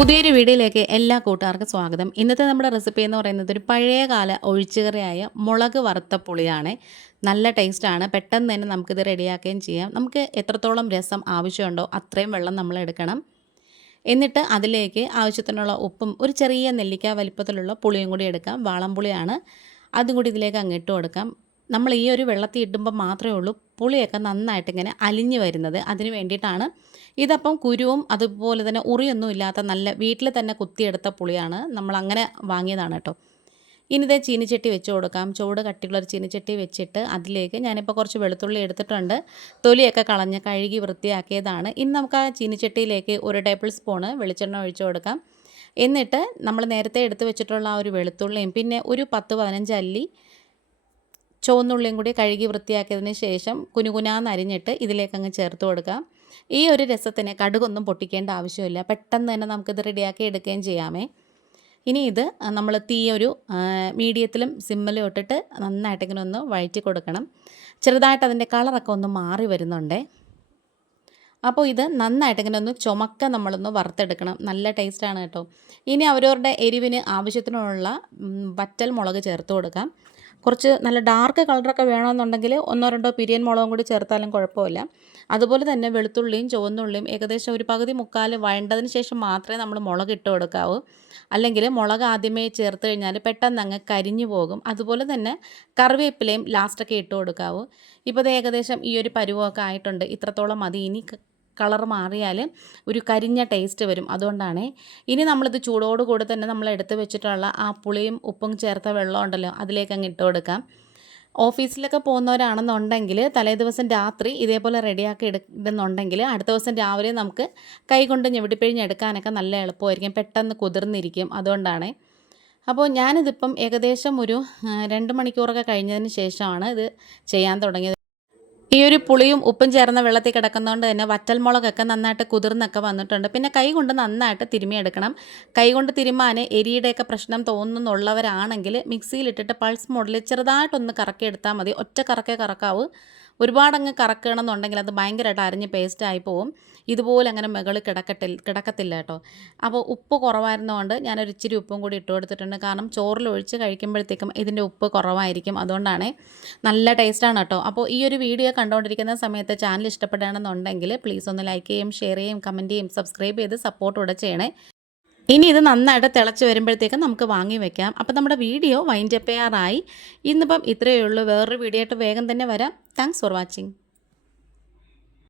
പുതിയൊരു വീഡിയോയിലേക്ക് എല്ലാ കൂട്ടുകാർക്കും സ്വാഗതം. ഇന്നത്തെ നമ്മുടെ റെസിപ്പി എന്ന് പറയുന്നത് ഒരു പഴയകാല ഒഴിച്ചുകറിയായ മുളക് വറുത്ത പുളിയാണ്. നല്ല ടേസ്റ്റാണ്. പെട്ടെന്ന് തന്നെ നമുക്കിത് റെഡിയാക്കുകയും ചെയ്യാം. നമുക്ക് എത്രത്തോളം രസം ആവശ്യമുണ്ടോ അത്രയും വെള്ളം നമ്മൾ എടുക്കണം. എന്നിട്ട് അതിലേക്ക് ആവശ്യത്തിനുള്ള ഉപ്പും ഒരു ചെറിയ നെല്ലിക്ക വലിപ്പത്തിലുള്ള പുളിയും കൂടി എടുക്കാം. വാളംപുളിയാണ്. അതും കൂടി ഇതിലേക്ക് അങ്ങ് ഇട്ട് കൊടുക്കാം. നമ്മൾ ഈ ഒരു വെള്ളത്തിൽ ഇടുമ്പോൾ മാത്രമേ ഉള്ളൂ പുളിയൊക്കെ നന്നായിട്ട് ഇങ്ങനെ അലിഞ്ഞു വരുന്നത്. അതിന് വേണ്ടിയിട്ടാണ്. ഇതപ്പം കുരുവും അതുപോലെ തന്നെ ഉറിയൊന്നും ഇല്ലാത്ത നല്ല വീട്ടിൽ തന്നെ കുത്തിയെടുത്ത പുളിയാണ്. നമ്മളങ്ങനെ വാങ്ങിയതാണ് കേട്ടോ. ഇനി ഇതേ ചീനിച്ചട്ടി വെച്ച് കൊടുക്കാം. ചൂട് കട്ടിയുള്ളൊരു ചീനിച്ചട്ടി വെച്ചിട്ട് അതിലേക്ക് ഞാനിപ്പോൾ കുറച്ച് വെളുത്തുള്ളി എടുത്തിട്ടുണ്ട്. തൊലിയൊക്കെ കളഞ്ഞ് കഴുകി വൃത്തിയാക്കിയതാണ്. ഇനി നമുക്ക് ആ ചീനിച്ചട്ടിയിലേക്ക് 1 ടേബിൾ സ്പൂണ് വെളിച്ചെണ്ണ ഒഴിച്ച് കൊടുക്കാം. എന്നിട്ട് നമ്മൾ നേരത്തെ എടുത്ത് വെച്ചിട്ടുള്ള ആ ഒരു വെളുത്തുള്ളിയും പിന്നെ ഒരു 10-15 അല്ലി ചുവന്നുള്ളിയും കൂടി കഴുകി വൃത്തിയാക്കിയതിന് ശേഷം കുനുകുനാന്ന് അരിഞ്ഞിട്ട് ഇതിലേക്ക് അങ്ങ് ചേർത്ത് കൊടുക്കാം. ഈ ഒരു രസത്തിന് കടുകൊന്നും പൊട്ടിക്കേണ്ട ആവശ്യമില്ല. പെട്ടെന്ന് തന്നെ നമുക്കിത് റെഡിയാക്കി എടുക്കുകയും ചെയ്യാമേ. ഇനി ഇത് നമ്മൾ തീ ഒരു മീഡിയത്തിലും സിമ്മിലും ഇട്ടിട്ട് നന്നായിട്ട് ഇങ്ങനെ ഒന്ന് വഴറ്റി കൊടുക്കണം. ചെറുതായിട്ട് അതിൻ്റെ കളറൊക്കെ ഒന്ന് മാറി വരുന്നുണ്ടേ. അപ്പോൾ ഇത് നന്നായിട്ട് ഇങ്ങനെ ഒന്ന് ചുമക്ക നമ്മളൊന്ന് വറുത്തെടുക്കണം. നല്ല ടേസ്റ്റാണ് കേട്ടോ. ഇനി അവരവരുടെ എരിവിന് ആവശ്യത്തിനുള്ള വറ്റൽ മുളക് ചേർത്ത് കൊടുക്കാം. കുറച്ച് നല്ല ഡാർക്ക് കളറൊക്കെ വേണമെന്നുണ്ടെങ്കിൽ 1-2 പിരിയൻ മുളകും കൂടി ചേർത്താലും കുഴപ്പമില്ല. അതുപോലെ തന്നെ വെളുത്തുള്ളിയും ചുവന്നുള്ളിയും ഏകദേശം ഒരു പകുതി മുക്കാൽ വഴണ്ടതിന് ശേഷം മാത്രമേ നമ്മൾ മുളക് ഇട്ട് കൊടുക്കാവൂ. അല്ലെങ്കിൽ മുളക് ആദ്യമേ ചേർത്ത് കഴിഞ്ഞാൽ പെട്ടെന്ന് അങ്ങ് കരിഞ്ഞു പോകും. അതുപോലെ തന്നെ കറിവേപ്പിലയും ലാസ്റ്റൊക്കെ ഇട്ട് കൊടുക്കാവൂ. ഇപ്പോൾ ഇത് ഏകദേശം ഈ ഒരു പരുവമൊക്കെ ആയിട്ടുണ്ട്. ഇത്രത്തോളം മതി. ഇനി കളർ മാറിയാൽ ഒരു കരിഞ്ഞ ടേസ്റ്റ് വരും. അതുകൊണ്ടാണ്. ഇനി നമ്മളിത് ചൂടോടുകൂടി തന്നെ നമ്മൾ എടുത്ത് വെച്ചിട്ടുള്ള ആ പുളിയും ഉപ്പും ചേർത്ത വെള്ളം ഉണ്ടല്ലോ അതിലേക്ക് അങ്ങ് ഇട്ട് കൊടുക്കാം. ഓഫീസിലൊക്കെ പോകുന്നവരാണെന്നുണ്ടെങ്കിൽ തലേദിവസം രാത്രി ഇതേപോലെ റെഡിയാക്കി ഇടുന്നുണ്ടെങ്കിൽ അടുത്ത ദിവസം രാവിലെ നമുക്ക് കൈകൊണ്ട് ഞെവിടിപ്പിഴിഞ്ഞെടുക്കാനൊക്കെ നല്ല എളുപ്പമായിരിക്കും. പെട്ടെന്ന് കുതിർന്നിരിക്കും. അതുകൊണ്ടാണ്. അപ്പോൾ ഞാനിതിപ്പം ഏകദേശം ഒരു 2 മണിക്കൂറൊക്കെ കഴിഞ്ഞതിന് ശേഷമാണ് ഇത് ചെയ്യാൻ തുടങ്ങിയത്. ഈ ഒരു പുളിയും ഉപ്പും ചേർന്ന വെള്ളത്തിൽ കിടക്കുന്നതുകൊണ്ട് തന്നെ വറ്റൽമുളകൊക്കെ നന്നായിട്ട് കുതിർന്നൊക്കെ വന്നിട്ടുണ്ട്. പിന്നെ കൈ കൊണ്ട് നന്നായിട്ട് തിരുമിയെടുക്കണം. കൈ കൊണ്ട് തിരുമാൻ എരിയുടെയൊക്കെ പ്രശ്നം തോന്നുന്നുള്ളവരാണെങ്കിൽ മിക്സിയിലിട്ടിട്ട് പൾസ് മോഡിൽ ചെറുതായിട്ടൊന്ന് കറക്കിയെടുത്താൽ മതി. ഒറ്റ കറക്കേ കറക്കാവൂ. ഒരുപാടങ്ങ് കറക്കണമെന്നുണ്ടെങ്കിൽ അത് ഭയങ്കരമായിട്ട് അരിഞ്ഞ് പേസ്റ്റായി പോവും. ഇതുപോലെ അങ്ങനെ മുകളിൽ കിടക്കത്തില്ല കേട്ടോ. അപ്പോൾ ഉപ്പ് കുറവായിരുന്നതുകൊണ്ട് ഞാനൊരു ഇച്ചിരി ഉപ്പും കൂടി ഇട്ട് കൊടുത്തിട്ടുണ്ട്. കാരണം ചോറിലൊഴിച്ച് കഴിക്കുമ്പോഴത്തേക്കും ഇതിൻ്റെ ഉപ്പ് കുറവായിരിക്കും. അതുകൊണ്ടാണ്. നല്ല ടേസ്റ്റാണ് കേട്ടോ. അപ്പോൾ ഈ ഒരു വീഡിയോ കണ്ടുകൊണ്ടിരിക്കുന്ന സമയത്ത് ചാനൽ ഇഷ്ടപ്പെടുകയാണെന്നുണ്ടെങ്കിൽ പ്ലീസ് ഒന്ന് ലൈക്ക് ചെയ്യും, ഷെയർ ചെയ്യും, കമൻറ്റ് ചെയ്യും, സബ്സ്ക്രൈബ് ചെയ്ത് സപ്പോർട്ട് കൂടെ ചെയ്യണേ. ഇനി ഇത് നന്നായിട്ട് തിളച്ച് വരുമ്പോഴത്തേക്കും നമുക്ക് വാങ്ങി വെക്കാം. അപ്പോൾ നമ്മുടെ വീഡിയോ വൈൻഡ് അപ്പ് ചെയ്യാറായി. ഇന്നിപ്പം ഇത്രയേ ഉള്ളൂ. വേറൊരു വീഡിയോ ആയിട്ട് വേഗം തന്നെ വരാം. Thanks for watching.